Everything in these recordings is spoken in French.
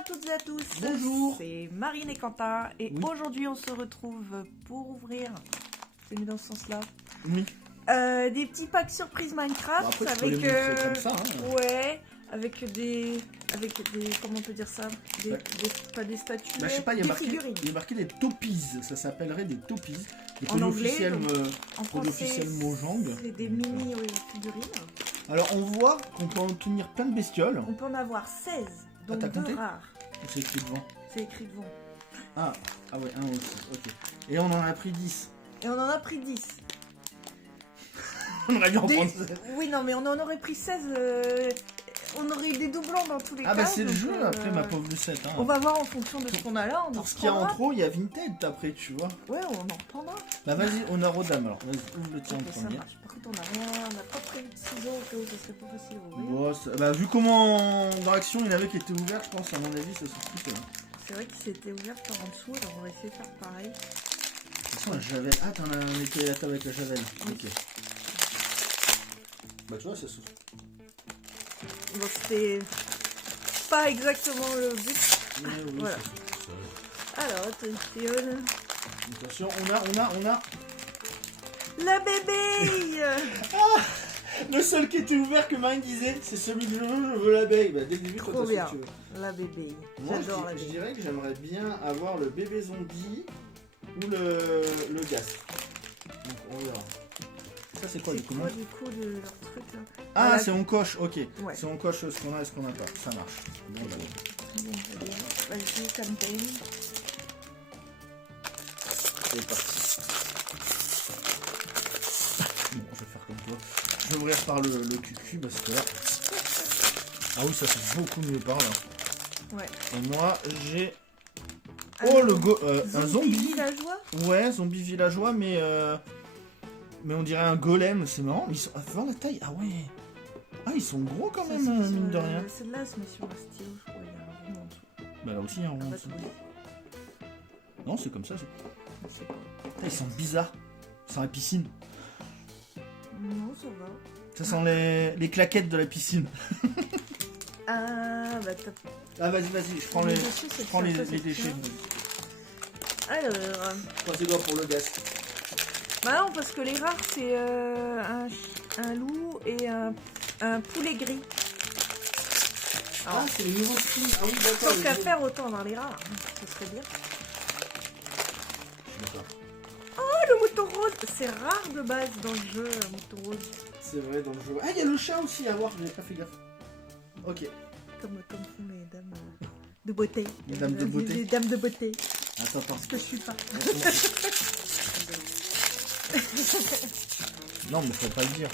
à toutes et à tous. Bonjour. C'est Marine et Quentin et aujourd'hui on se retrouve pour ouvrir, c'est mis dans ce sens-là, Oui. des petits packs surprise Minecraft Après, tu peux avec, les montrer comme ça, hein. ouais, avec des, comment on peut dire ça, pas des statues, Bah, je sais pas, il y des a figurines. marqué des topies, ça s'appellerait des topies. En anglais, En officiel Mojang. C'est des mini figurines. Alors on voit qu'on peut en tenir plein de bestioles. On peut en avoir 16, donc t'as 2 compté rares. C'est écrit devant. C'est écrit devant. Ah ouais, un aussi, ok. Et on en a pris 10. Et on en a pris 10. On aurait dû en prendre 16. Oui, non, mais on en aurait pris 16. On aurait eu des doublons dans tous les cas. Ah bah c'est le donc, jeu après, ma pauvre Lucette. Hein. On va voir en fonction de ce qu'on a là. On en Pour ce qu'il y a en reprendra. trop, il y a Vinted après, tu vois. Ouais, on en reprendra. Bah vas-y, honneur aux dames alors. Vas-y, ouvre le tien en Ok, ça premier. marche. Par contre, on n'a rien. On n'a pas prévu de ciseaux au cas où ça serait pas facile à ouvrir. Bon, bah vu comment dans l'action il y en avait qui étaient ouverts, je pense à mon avis ça se trouve. C'est vrai qu'il s'était ouvert par en dessous, alors on va essayer de faire pareil. De toute façon, la javel. Ah, t'en as un équilibre avec la javel. Oui. Ok. Bah, tu vois, ça s'ouvre. Bon, c'était pas exactement le but. Oui, Voilà. Alors, attention. Attention, on a. La bébé. Le seul qui était ouvert que Marine disait, c'est celui de je veux l'abeille. Bah, dès le début, Trop toi, t'as bien. ce que tu veux. La bébé. Moi, J'adore la je bébé. dirais que j'aimerais bien avoir le bébé zombie ou le gaz. Donc, on verra. Ça, c'est quoi C'est du coup? quoi du coup leur truc là? Ah, Voilà. c'est on coche, ok. Ouais. C'est on coche ce qu'on a et ce qu'on n'a pas. Ça marche. Bon, bah, Vas-y, campagne. c'est parti. Bon, je vais faire comme toi. Je vais ouvrir par le cucu parce que là. Ah oui, ça fait beaucoup mieux par là. Ouais. Et moi, j'ai. Oh, un zombie. villageois. Ouais, zombie villageois, mais on dirait un golem. C'est marrant. Ils sont. Voir la taille. Ah ouais. Ah, ils sont gros quand même, mine de rien. Celle-là, se met sur le stylo, je crois. Il y a un rond en dessous. Bah là aussi, il y a un rond. Pas dessus. trop. Non, c'est comme ça. Je sais pas. Ah, ils sont bizarres. Ils sont à la piscine. Non, ça va. Ça sent les claquettes de la piscine. Ah, bah t'as. Ah, vas-y, je prends Les les, déchets, c'est je prends ça, les ça, c'est déchets. ça. Alors. Croisez doigts pour le gaz. Bah non, parce que les rares, c'est un loup et un poulet gris. Ah, c'est le nouveau skin. Ah oui, d'accord. Tant qu'à faire, autant dans les rares. Ce serait bien. Je sais pas. Oh, le mouton rose. C'est rare de base dans le jeu, un mouton rose. C'est vrai, dans le jeu. Ah, il y a le chat aussi à voir, je n'avais pas fait gaffe. Ok. Comme font les dames de beauté. Les dames de beauté. Les dames de beauté. Attends. Parce que je suis pas. Non, mais faut pas le dire.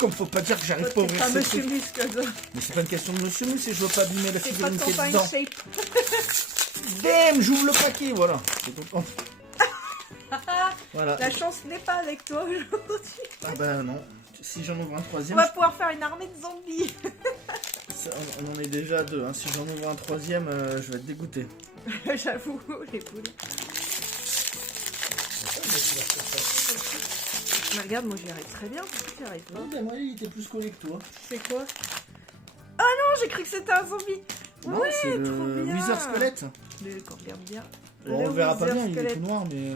Comme faut pas dire que j'arrive pas à ouvrir Pas ce monsieur truc. muscle, toi. Mais c'est pas une question de monsieur Mousse, c'est je veux pas abîmer la C'est pas figurine ton qui est fine dedans. shape. Damn, j'ouvre le paquet, voilà. C'est tout. Voilà. La chance n'est pas avec toi aujourd'hui. Ah bah non. Si j'en ouvre un On troisième, va pouvoir faire une armée de zombies. on en est déjà à deux. Hein. Si j'en ouvre un troisième, je vais être dégoûté. J'avoue, les poules. Mais regarde, moi j'y arrive très bien. J'y arrive pas. Ah, ben moi, il était plus collé que toi. C'est quoi? Oh non, j'ai cru que c'était un zombie. Non, Ouais, c'est trop le bien. Wither Squelette. Regarde bien. Bon, on le verra pas Wither bien, il est Squelette. tout noir, mais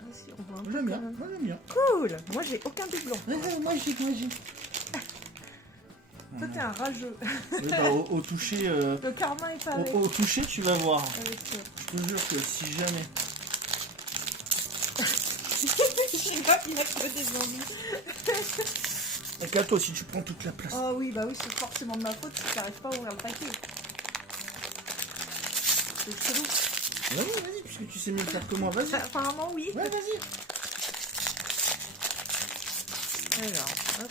Ah, si, on voit un peu j'aime bien. quand même. Moi, j'aime bien. Cool. Moi j'ai aucun doublon. Magique. Toi t'es un rageux. Oui, bah, au toucher, Le karma est pas avec. au toucher, tu vas voir. avec Je te jure que si jamais. Je sais pas qu'il a que des zombies. Et à toi, si tu prends toute la place. Oh oui, bah oui, c'est forcément de ma faute si t'arrives pas à ouvrir le paquet. C'est chelou. Vas-y, puisque tu sais mieux le faire que moi, vas-y. Apparemment, oui. Ouais, vas-y. Alors, hop.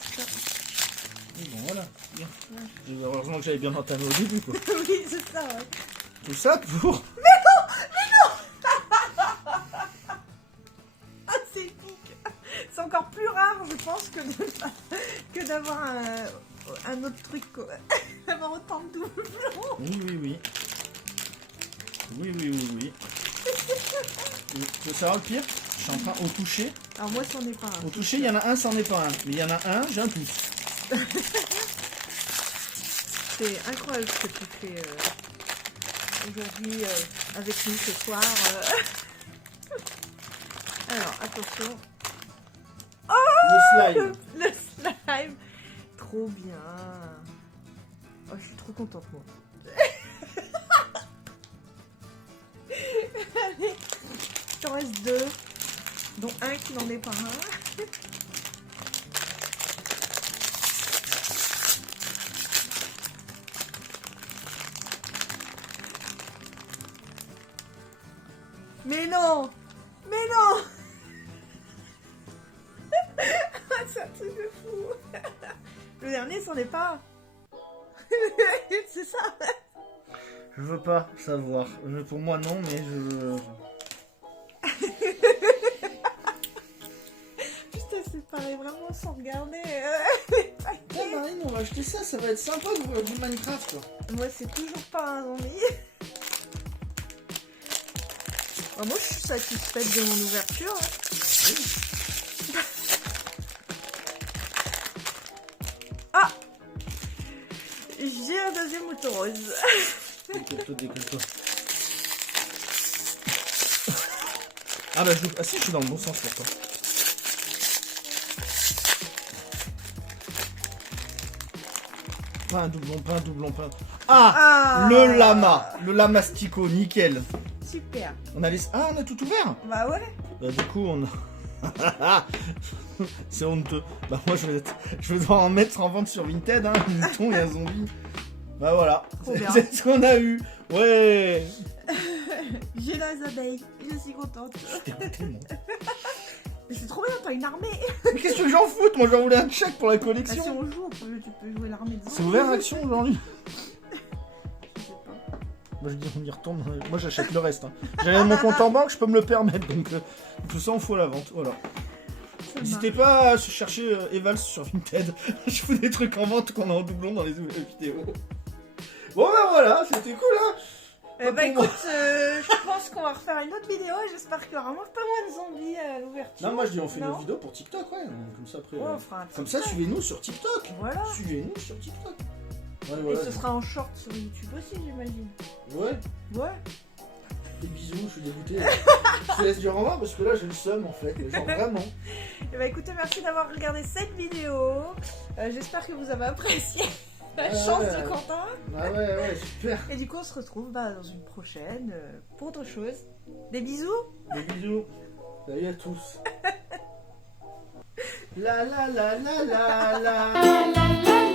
Et bon, voilà. Bien. Heureusement que j'avais bien entamé au début, quoi. Oui, c'est ça, ouais. Tout ça pour. Ah, c'est épique. C'est encore plus rare, je pense, que d'avoir un autre truc, quoi. D'avoir autant de doublons. Oui. Tu veux savoir le pire? Je suis en train au toucher. Alors moi, c'en est pas un. Au toucher, il y en a un, c'en est pas un. Mais il y en a un, j'ai un plus. c'est incroyable ce que tu fais aujourd'hui avec nous ce soir. Alors, attention. Le slime. Le slime. Trop bien. Oh, je suis trop contente, moi. Allez, il t'en reste 2, dont un qui n'en est pas un. Mais non! Mais non! C'est un truc de fou! Le dernier, c'en est pas! C'est ça! Je veux pas savoir. Pour moi, non, mais je... Putain, c'est pareil vraiment sans regarder. Ah Marine, on va acheter ça, ça va être sympa d'ouvrir du Minecraft. Moi, c'est toujours pas un zombie. Moi, je suis satisfaite de mon ouverture. Ah! J'ai un deuxième moto rose. Décolle-toi, décolle-toi. Ah bah ah si, je suis dans le bon sens pour toi. Pas un doublon, pas un doublon, pas... Ah, le lamastico, nickel. Super. On a on a tout ouvert. Bah ouais. Bah, du coup, on a... C'est honteux. Bah moi, je vais devoir en mettre en vente sur Vinted, hein. Un mouton et un zombie. Bah voilà. C'est ce qu'on a eu. Ouais. J'ai dans les abeilles. Je suis contente. Je t'ai goûté, moi. Mais c'est trop bien, t'as une armée. Mais qu'est-ce que j'en fous? Moi, j'en voulais un chèque pour la collection. Si on joue, tu peux jouer l'armée de... C'est ouvert l'action aujourd'hui? Je sais pas. Moi je dis on y retourne, moi j'achète le reste. Hein. J'avais mon compte en banque, je peux me le permettre, donc tout ça on fout à la vente, voilà. N'hésitez pas à se chercher Evals sur Vinted, je fais des trucs en vente qu'on a en doublon dans les vidéos. Bon bah voilà, c'était cool hein. Bah écoute, je pense qu'on va refaire une autre vidéo et j'espère qu'il y aura pas moins de zombies à l'ouverture. Non moi je dis on fait une autre vidéo pour TikTok, ouais, comme ça après... Ouais, on fera un comme ça suivez-nous sur TikTok. Voilà. Suivez-nous sur TikTok. Ouais, et voilà, ce sera en short sur YouTube aussi, j'imagine. Ouais. Ouais. Des bisous, je suis dégoûté. Je te laisse dire au revoir parce que là j'ai le seum en fait, genre vraiment. Et bah écoutez, merci d'avoir regardé cette vidéo. J'espère que vous avez apprécié la chance de Quentin. Ah ouais, super. Et du coup, on se retrouve dans une prochaine pour autre chose. Des bisous. Des bisous. Salut à tous. La la la la la la.